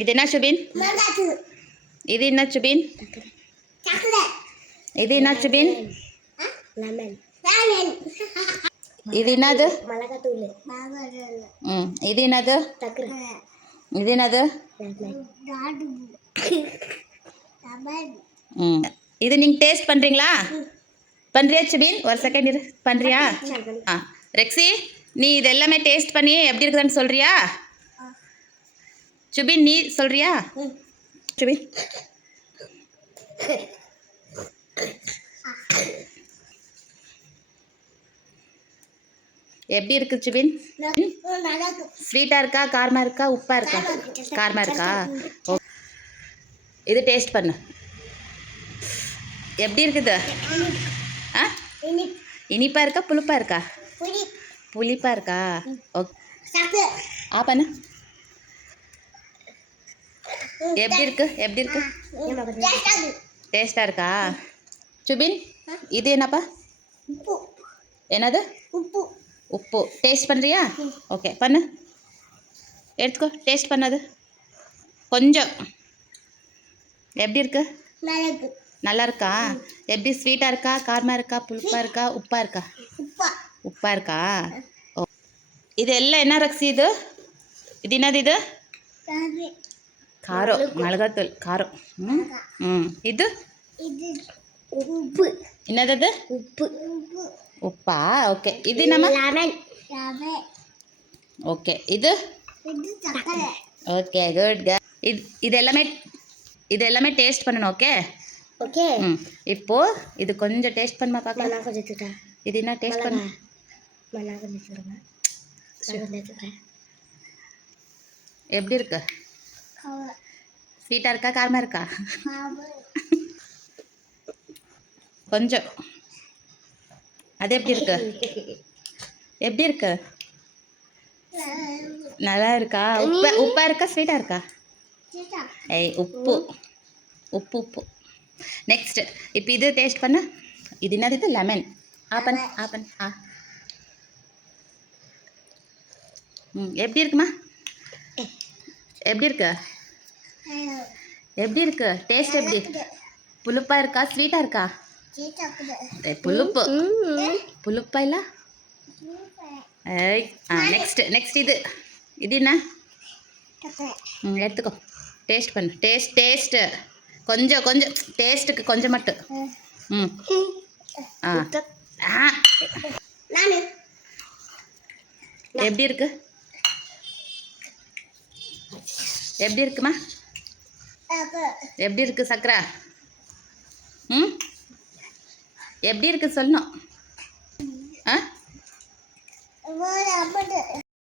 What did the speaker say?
இது என்ன சுபின்? இது என்ன சுபின்? இது என்ன சுபின்? இது என்னது? இது என்னது? இது என்னது? இது நீங்கள் டேஸ்ட் பண்ணுறீங்களா? பண்ணுறியா சுபின்? ஒரு செகண்ட் இரு, பண்ணுறியா? ரெக்ஸி, நீ இது எல்லாமே டேஸ்ட் பண்ணி எப்படி இருக்குதுன்னு சொல்கிறியா? சுபின், நீ சொல்கிறியா? சுபின், எப்படி இருக்கு சுபின்? ஸ்வீட்டாக இருக்கா, காரமாக இருக்கா, உப்பாக இருக்கா? காரமாக இருக்கா? இது டேஸ்ட் பண்ணு, எப்படி இருக்குது? ஆ, இனிப்பாக இருக்கா, புளிப்பாக இருக்கா? புளிப்பாக இருக்கா? ஓகே, பண்ணு. எப்படி இருக்கு? எப்படி இருக்கு? டேஸ்டாக இருக்கா? சுபின், இது என்னப்பா? என்னது? உப்பு. டேஸ்ட் பண்ணுறியா? ஓகே, பண்ணு, எடுத்துக்கோ, டேஸ்ட் பண்ணது கொஞ்சம். எப்படி இருக்கு? நல்லா இருக்கா? எப்படி, ஸ்வீட்டாக இருக்கா, காரமாக இருக்கா, புளிப்பாக இருக்கா, உப்பாக இருக்கா? உப்பாக இருக்கா? ஓ, இது எல்லாம் என்ன ரக்ஸி? இது என்னது? இது காரம், மிளகாத்தூள் காரம். இது உப்பு. என்னது அது? உப்பா? ஓகே, இது நம்ம ஓகே, இது ஓகே, குட். இது எல்லாமே டேஸ்ட் பண்ணணும். Okay okay. இப்போ இது கொஞ்சம் டேஸ்ட் பண்ணுமா பார்க்கலாம். இது என்ன டேஸ்ட் பண்ணு? எப்படி இருக்கு? ஸ்வீட்டாக இருக்கா, காரமாக இருக்கா? கொஞ்சம். அது எப்படி இருக்கு? எப்படி இருக்கு? நல்லா இருக்கா? உப்பா இருக்கா, ஸ்வீட்டாக இருக்கா? ஏய், உப்பு உப்பு உப்பு. நெக்ஸ்ட், இப்போ இது டேஸ்ட் பண்ண. இது என்னது? இது லெமன். ஆப்பன். எப்படி இருக்குமா? எப்படி இருக்கு? எப்படி இருக்கு? டேஸ்ட் எப்படி? புளிப்பா இருக்கா, ஸ்வீட்டாக இருக்கா? புளிப்பா இல்லை? நெக்ஸ்ட் இது என்ன? எடுத்துக்கோ, டேஸ்ட் பண்ணு. டேஸ்ட்டு கொஞ்சம் டேஸ்ட்டுக்கு கொஞ்சம் மட்டும். எப்படி இருக்கு? எப்படி இருக்குமா? எப்படி இருக்கு சக்கரை? எப்படி இருக்கு சொல்லணும்.